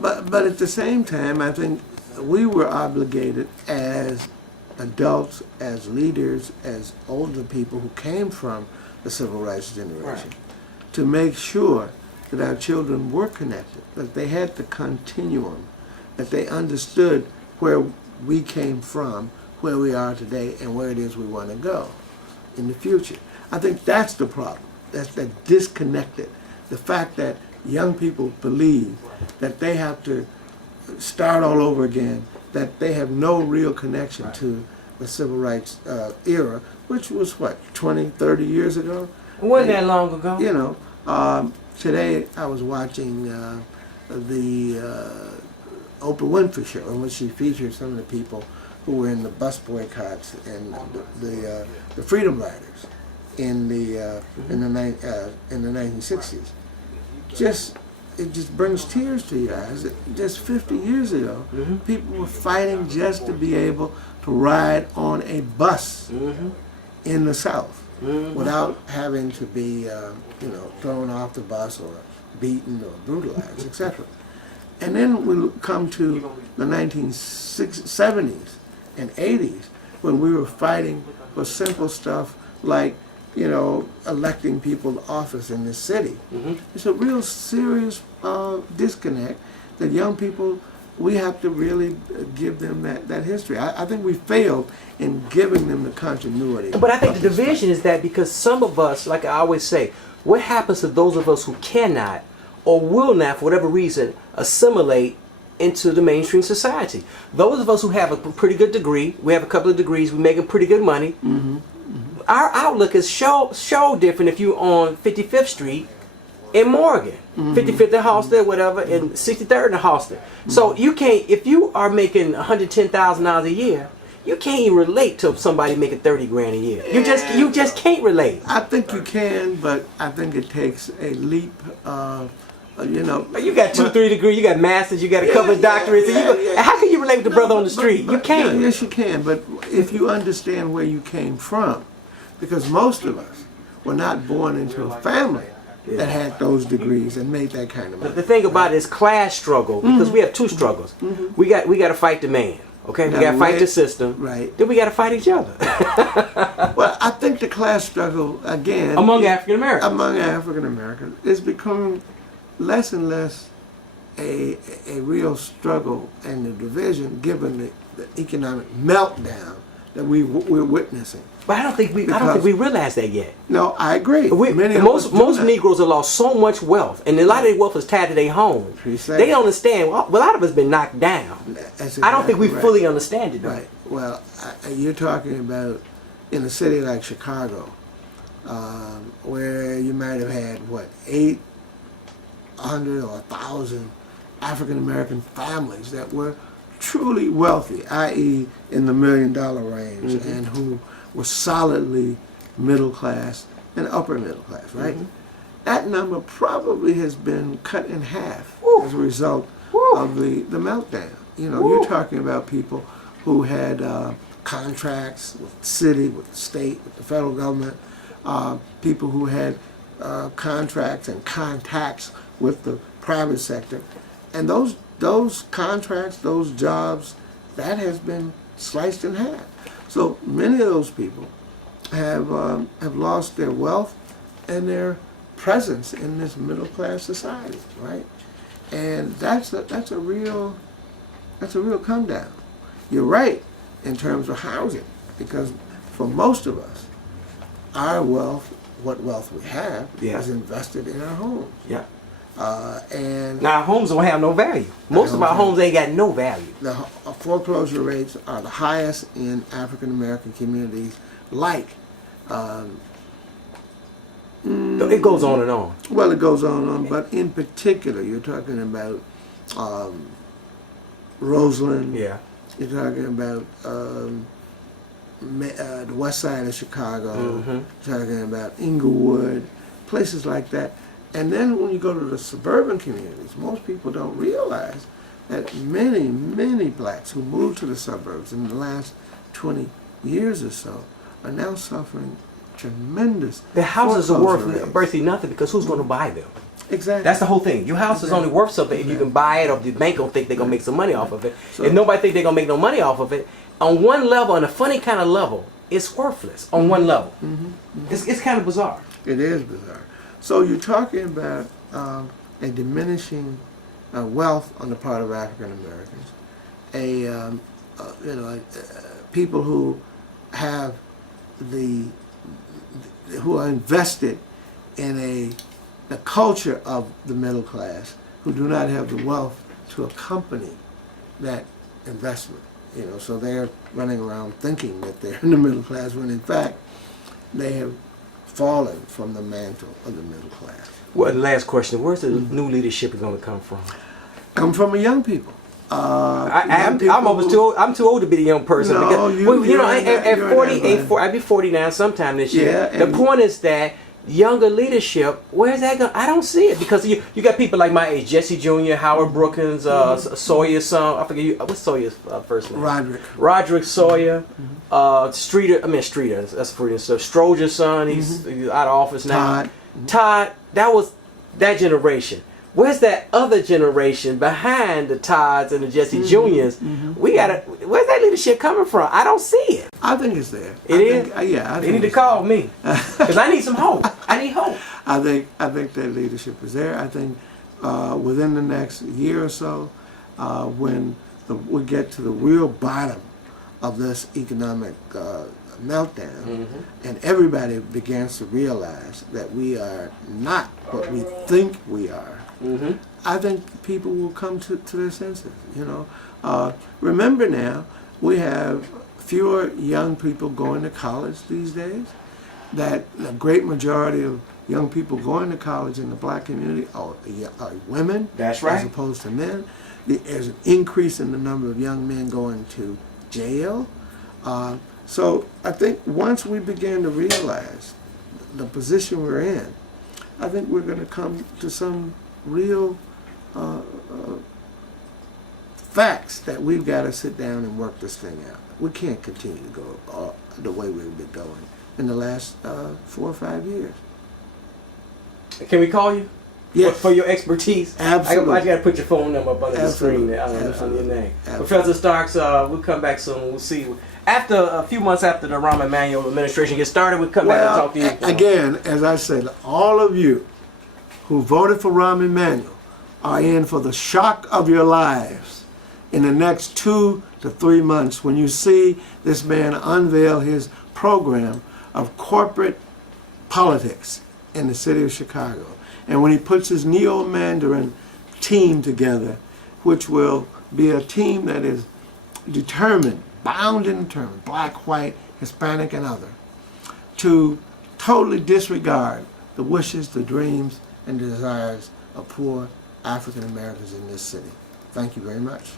But at the same time, I think we were obligated as adults, as leaders, as older people who came from the civil rights generation, to make sure that our children were connected, that they had the continuum, that they understood where we came from, where we are today, and where it is we want to go in the future. I think that's the problem. That's that disconnected. The fact that young people believe that they have to start all over again, that they have no real connection to the civil rights era, which was what, 20, 30 years ago? It wasn't that long ago. You know, today I was watching the Oprah Winfrey show, in which she featured some of the people who were in the bus boycotts and the Freedom Riders in the 1960s. It just brings tears to your eyes. Just 50 years ago, people were fighting just to be able to ride on a bus in the South without having to be, you know, thrown off the bus or beaten or brutalized, etc. And then we come to the 1970s and 80s when we were fighting for simple stuff like, you know, electing people to office in this city. It's a real serious disconnect that young people, we have to really give them that history. I think we failed in giving them the continuity. But I think the division is that because some of us, like I always say, what happens to those of us who cannot or will not, for whatever reason, assimilate into the mainstream society? Those of us who have a pretty good degree, we have a couple of degrees, we're making pretty good money, our outlook is so different if you're on 55th Street in Morgan, 55th and Halsted, whatever, and 63rd and Halsted. So you can't, if you are making $110,000 a year, you can't even relate to somebody making 30 grand a year. You just can't relate. I think you can, but I think it takes a leap of, you know. You got 2, 3 degrees, you got masters, you got a couple of doctorates. How can you relate with the brother on the street? You can't. Yes, you can, but if you understand where you came from, because most of us were not born into a family that had those degrees and made that kind of money. The thing about it is class struggle, because we have two struggles. We got to fight the man. Okay, we got to fight the system. Right. Then we got to fight each other. Well, I think the class struggle, again, among African Americans. Among African Americans, is becoming less and less a real struggle and the division, given the economic meltdown that we're witnessing. But I don't think we realize that yet. No, I agree. Most Negroes have lost so much wealth, and a lot of their wealth is tied to their homes. They don't understand. Well, a lot of us been knocked down. Exactly, I don't think we fully understand it. Though. Right. Well, you're talking about in a city like Chicago, where you might have had what 800 or 1,000 African American families that were truly wealthy, i.e., in the $1 million range, and who were solidly middle class and upper middle class, right? That number probably has been cut in half as a result of the meltdown. You know, you're talking about people who had contracts with the city, with the state, with the federal government, people who had contracts and contacts with the private sector, and those contracts, those jobs, that has been sliced in half. So many of those people have lost their wealth and their presence in this middle class society, right? And that's a real come down. You're right in terms of housing, because for most of us, our wealth, what wealth we have, is invested in our homes. Yeah. And now our homes don't have no value. Most of our homes ain't got no value. The foreclosure rates are the highest in African American communities. Like, it goes on and on. Well, it goes on and on, but in particular, you're talking about Roseland. Yeah. You're talking about the west side of Chicago. You're talking about Inglewood, places like that. And then when you go to the suburban communities, most people don't realize that many, many blacks who moved to the suburbs in the last 20 years or so are now suffering tremendous. The houses are worth nothing because who's going to buy them? Exactly. That's the whole thing. Your house is only worth something if you can buy it, or if the bank don't think they're gonna make some money off of it. So- if nobody think they're gonna make no money off of it, on one level, on a funny kind of level, it's worthless. On one level, it's kind of bizarre. It is bizarre. So you're talking about a diminishing wealth on the part of African Americans, people who have who are invested in the culture of the middle class, who do not have the wealth to accompany that investment. So they're running around thinking that they're in the middle class when in fact they have fallen from the mantle of the middle class. Well, last question: where's the new leadership going to come from? Come from the young people. I'm too old to be a young person. No, because, at 48, I'd be 49 sometime this year. Yeah, the point is that younger leadership, where's that going? I don't see it, because you got people like my age, Jesse Jr., Howard Brookins, Sawyer's son. I forget what's Sawyer's first name. Roderick Sawyer, Streeter. That's freedom stuff. Stroger's son. He's out of office now. Todd. That was that generation. Where's that other generation behind the Todds and the Jesse Juniors? Where's that leadership coming from? I don't see it. I think it's there. It is? Yeah. They need to call me, because I need some hope. I need hope. I think that leadership is there. I think within the next year or so, when we get to the real bottom of this economic meltdown, and everybody begins to realize that we are not what we think we are, I think people will come to their senses. Remember now, we have fewer young people going to college these days. That the great majority of young people going to college in the black community are women. That's right. As opposed to men. There's an increase in the number of young men going to jail. So I think once we begin to realize the position we're in, I think we're going to come to some real facts that we've got to sit down and work this thing out. We can't continue to go the way we've been going in the last 4 or 5 years. Can we call you? Yes. For your expertise? Absolutely. I got to put your phone number up under the screen there, under your name. Professor Starks, we'll come back soon. We'll see. After a few months after the Rahm Emanuel administration gets started, we'll come back and talk to you. Again, as I said, all of you who voted for Rahm Emanuel are in for the shock of your lives in the next 2 to 3 months when you see this man unveil his program of corporate politics in the city of Chicago. And when he puts his neo-Mandarin team together, which will be a team that is determined, bound and determined, black, white, Hispanic, and other, to totally disregard the wishes, the dreams, and the desires of poor African Americans in this city. Thank you very much.